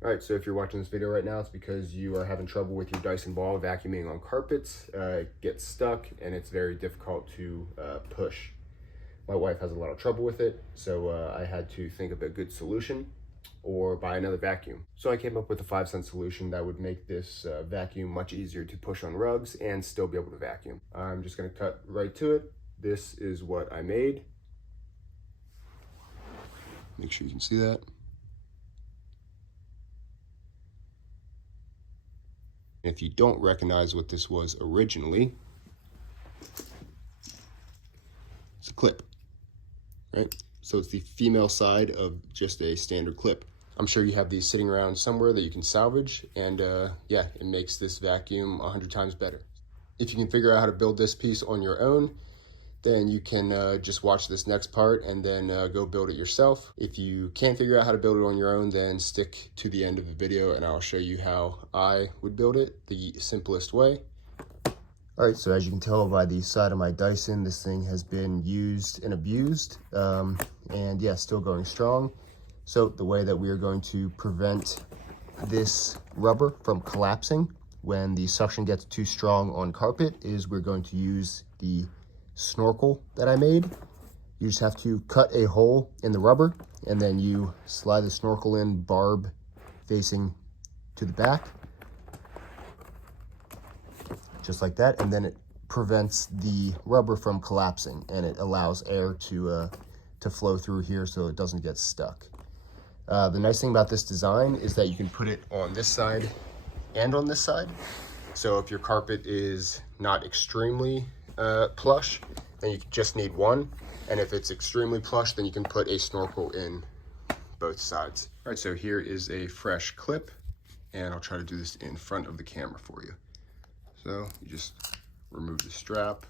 All right, so if you're watching this video right now, it's because you are having trouble with your Dyson ball vacuuming on carpets. It gets stuck and it's very difficult to push. My wife has a lot of trouble with it, so I had to think of a good solution or buy another vacuum. So I came up with a 5-cent solution that would make this vacuum much easier to push on rugs and still be able to vacuum. I'm just gonna cut right to it. This is what I made. Make sure you can see that. If you don't recognize what this was originally, it's a clip, right? So it's the female side of just a standard clip. I'm sure you have these sitting around somewhere that you can salvage, and yeah, it makes this vacuum 100 times better. If you can figure out how to build this piece on your own, then you can just watch this next part and then go build it yourself. If you can't figure out how to build it on your own, then stick to the end of the video and I'll show you how I would build it the simplest way. All right, so as you can tell by the side of my Dyson, this thing has been used and abused, and yeah, still going strong. So the way that we are going to prevent this rubber from collapsing when the suction gets too strong on carpet is we're going to use the snorkel that I made. You just have to cut a hole in the rubber and then you slide the snorkel in, barb facing to the back, just like that, and then it prevents the rubber from collapsing and it allows air to flow through here so it doesn't get stuck. The nice thing about this design is that you can put it on this side and on this side. So if your carpet is not extremely plush, then you just need one. And if it's extremely plush, then you can put a snorkel in both sides. All right, so here is a fresh clip, and I'll try to do this in front of the camera for you. So you just remove the strap.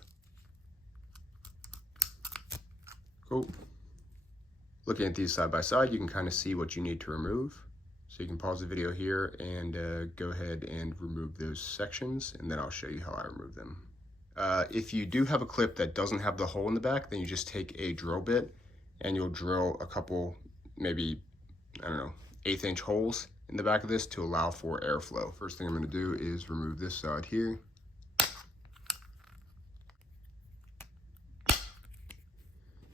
Cool. Looking at these side by side, you can kind of see what you need to remove. So you can pause the video here and go ahead and remove those sections, and then I'll show you how I remove them. If you do have a clip that doesn't have the hole in the back, then you just take a drill bit and you'll drill a couple, maybe, I don't know, 1/8 inch holes in the back of this to allow for airflow. First thing I'm gonna do is remove this side here.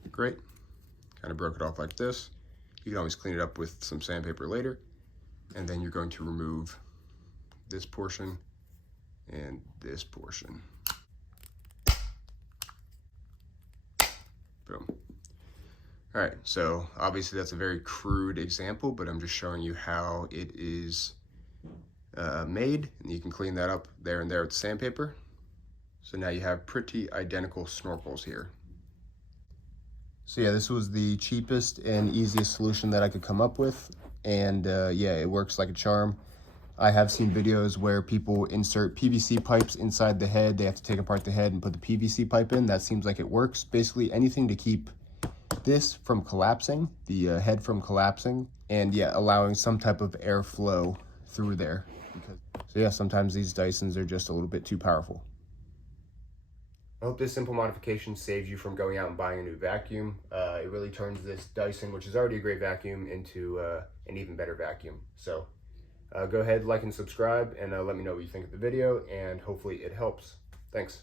Great, kind of broke it off like this. You can always clean it up with some sandpaper later. And then you're going to remove this portion and this portion. Boom. All right, so obviously that's a very crude example, but I'm just showing you how it is made, and you can clean that up there and there with sandpaper. So now you have pretty identical snorkels here. So yeah, this was the cheapest and easiest solution that I could come up with, and yeah, it works like a charm. I have seen videos where people insert PVC pipes inside the head. They have to take apart the head and put the PVC pipe in. That seems like it works. Basically anything to keep this from collapsing, the head from collapsing, and yeah, allowing some type of airflow through there. So yeah, sometimes these Dysons are just a little bit too powerful. I hope this simple modification saves you from going out and buying a new vacuum. It really turns this Dyson, which is already a great vacuum, into an even better vacuum. So go ahead, like and subscribe, and let me know what you think of the video, and hopefully it helps. Thanks.